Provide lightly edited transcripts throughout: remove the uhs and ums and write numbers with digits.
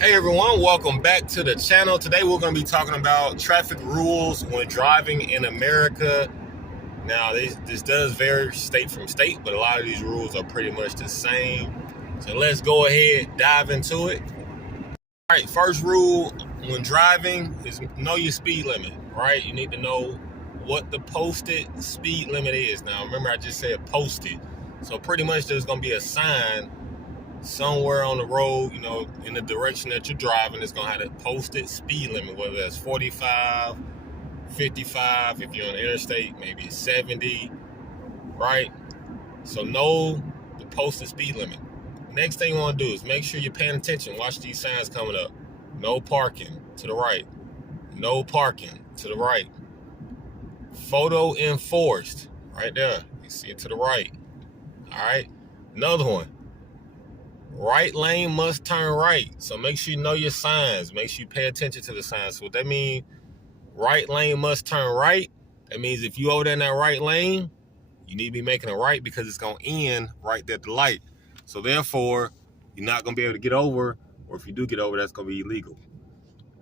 Hey everyone, welcome back to the channel. Today we're going to be talking about traffic rules when driving in America. Now this does vary state from state, but a lot of these rules are pretty much the same. So let's go ahead, dive into it. All right, first rule when driving is know your speed limit, right? You need to know what the posted speed limit is. Now remember I just said posted. So pretty much there's going to be a sign somewhere on the road, in the direction that you're driving. It's going to have a posted speed limit, whether that's 45, 55, if you're on the interstate, maybe 70, right? So know the posted speed limit. Next thing you want to do is make sure you're paying attention. Watch these signs coming up. No parking to the right. No parking to the right. Photo enforced, right there. You see it to the right. All right. Another one. Right lane must turn right. So make sure you know your signs. Make sure you pay attention to the signs. So what that means, right lane must turn right. That means if you over there in that right lane, you need to be making a right because it's going to end right there at the light. So therefore, you're not going to be able to get over, or if you do get over, that's going to be illegal.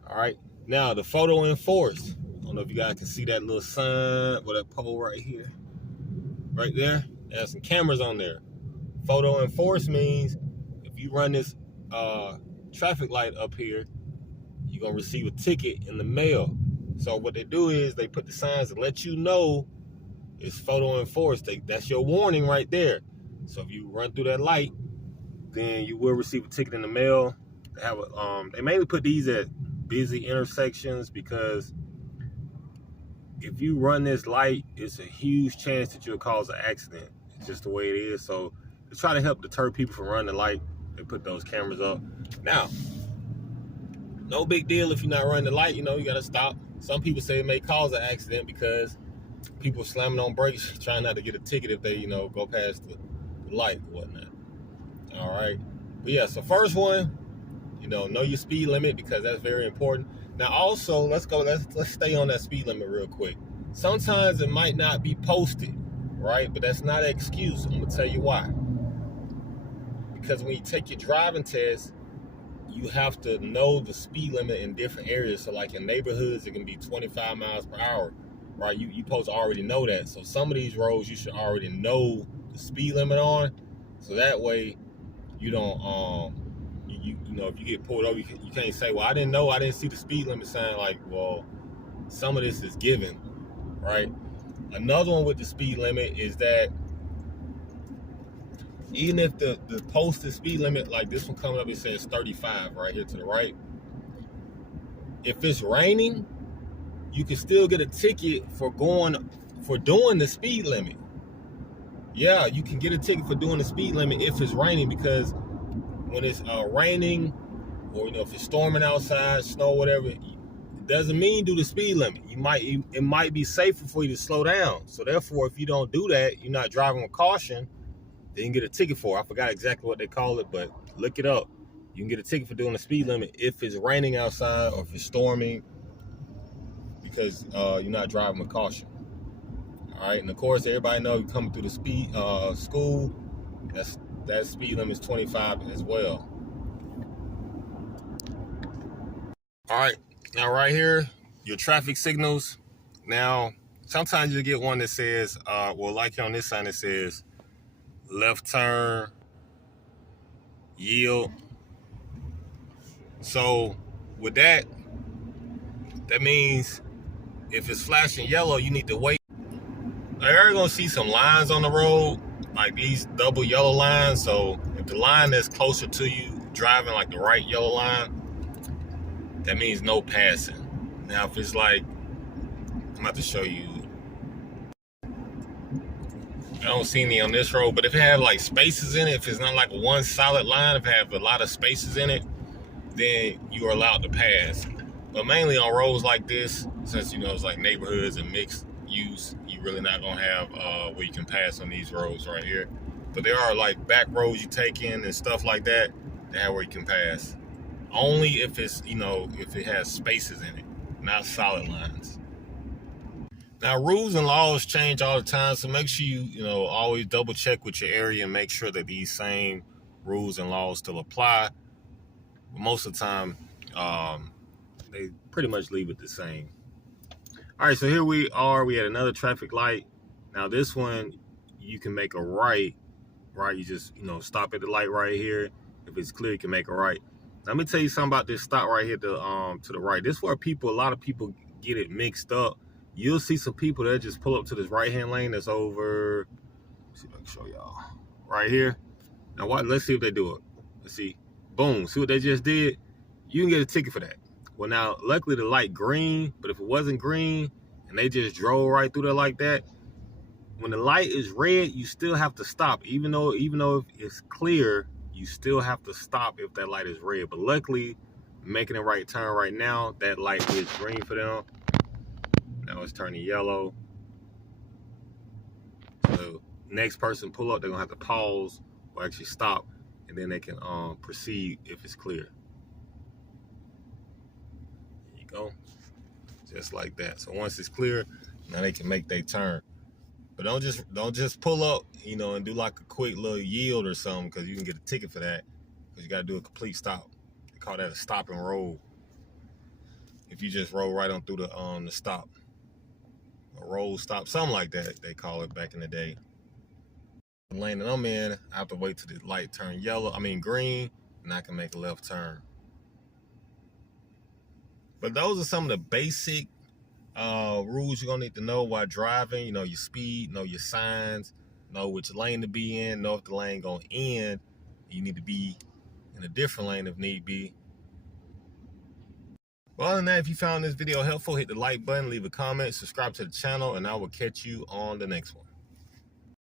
All right. Now, the photo enforced. I don't know if you guys can see that little sign or that pole right here. Right there. There's some cameras on there. Photo enforced means if you run this traffic light up here, you're going to receive a ticket in the mail. So what they do is they put the signs to let you know it's photo enforced. That's your warning right there. So if you run through that light, then you will receive a ticket in the mail. They mainly put these at busy intersections because if you run this light, it's a huge chance that you'll cause an accident. It's just the way it is. So to try to help deter people from running the light, they put those cameras up. Now, no big deal if you're not running the light. You got to stop. Some people say it may cause an accident because people slamming on brakes, trying not to get a ticket if they, go past the light and whatnot. All right. But yeah, so first one, know your speed limit because that's very important. Now also, let's stay on that speed limit real quick. Sometimes it might not be posted, right? But that's not an excuse. I'm going to tell you why. Because when you take your driving test, you have to know the speed limit in different areas. So like in neighborhoods, it can be 25 miles per hour, right? You supposed to already know that. So some of these roads you should already know the speed limit on. So that way you don't, if you get pulled over, you can't say, well, I didn't see the speed limit sign. Like, well, some of this is given, right? Another one with the speed limit is that even if the posted speed limit, like this one coming up, it says 35 right here to the right. If it's raining, you can still get a ticket for doing the speed limit. Yeah, you can get a ticket for doing the speed limit if it's raining, because when it's raining or if it's storming outside, snow, whatever, it doesn't mean do the speed limit. It might be safer for you to slow down. So therefore, if you don't do that, you're not driving with caution. They can get a ticket for it. I forgot exactly what they call it, but look it up. You can get a ticket for doing the speed limit if it's raining outside or if it's storming, because you're not driving with caution. All right, and of course, everybody knows you coming through the school. That speed limit is 25 as well. All right, now right here, your traffic signals. Now, sometimes you get one that says, like here on this sign, it says left turn, yield. So with that means if it's flashing yellow, you need to wait. Now, you're gonna see some lines on the road, like these double yellow lines. So if the line that's closer to you driving like the right yellow line, that means no passing. Now if it's like, I'm about to show you, I don't see any on this road, but if it has like spaces in it, if it's not like one solid line, if it has a lot of spaces in it, then you are allowed to pass. But mainly on roads like this, since it's like neighborhoods and mixed use, you really not gonna have where you can pass on these roads right here. But there are like back roads you take in and stuff like that have where you can pass. Only if it's if it has spaces in it, not solid lines. Now, rules and laws change all the time, so make sure you always double check with your area and make sure that these same rules and laws still apply. But most of the time, they pretty much leave it the same. All right, so here we are. We had another traffic light. Now this one, you can make a right. You just, stop at the light right here. If it's clear, you can make a right. Let me tell you something about this stop right here to the right. This is where a lot of people get it mixed up. You'll see some people that just pull up to this right-hand lane that's over, let's see if I can show y'all, right here. Now, let's see if they do it. Let's see. Boom. See what they just did? You can get a ticket for that. Well, now, luckily the light green, but if it wasn't green and they just drove right through there like that, when the light is red, you still have to stop. Even though if it's clear, you still have to stop if that light is red. But luckily, making a right turn right now, that light is green for them. Now it's turning yellow. So next person pull up, they're gonna have to pause or actually stop, and then they can proceed if it's clear. There you go. Just like that. So once it's clear, now they can make their turn. But don't just pull up, and do like a quick little yield or something, because you can get a ticket for that. Because you got to do a complete stop. They call that a stop and roll. If you just roll right on through the stop, a roll stop, something like that they call it back in the day. The lane that I'm in, I have to wait till the light turn green, and I can make a left turn. But those are some of the basic rules you're gonna need to know while driving. Your speed, know your signs, know which lane to be in, know if the lane gonna end. You need to be in a different lane if need be. Well, other than that, if you found this video helpful, hit the like button, leave a comment, subscribe to the channel, and I will catch you on the next one.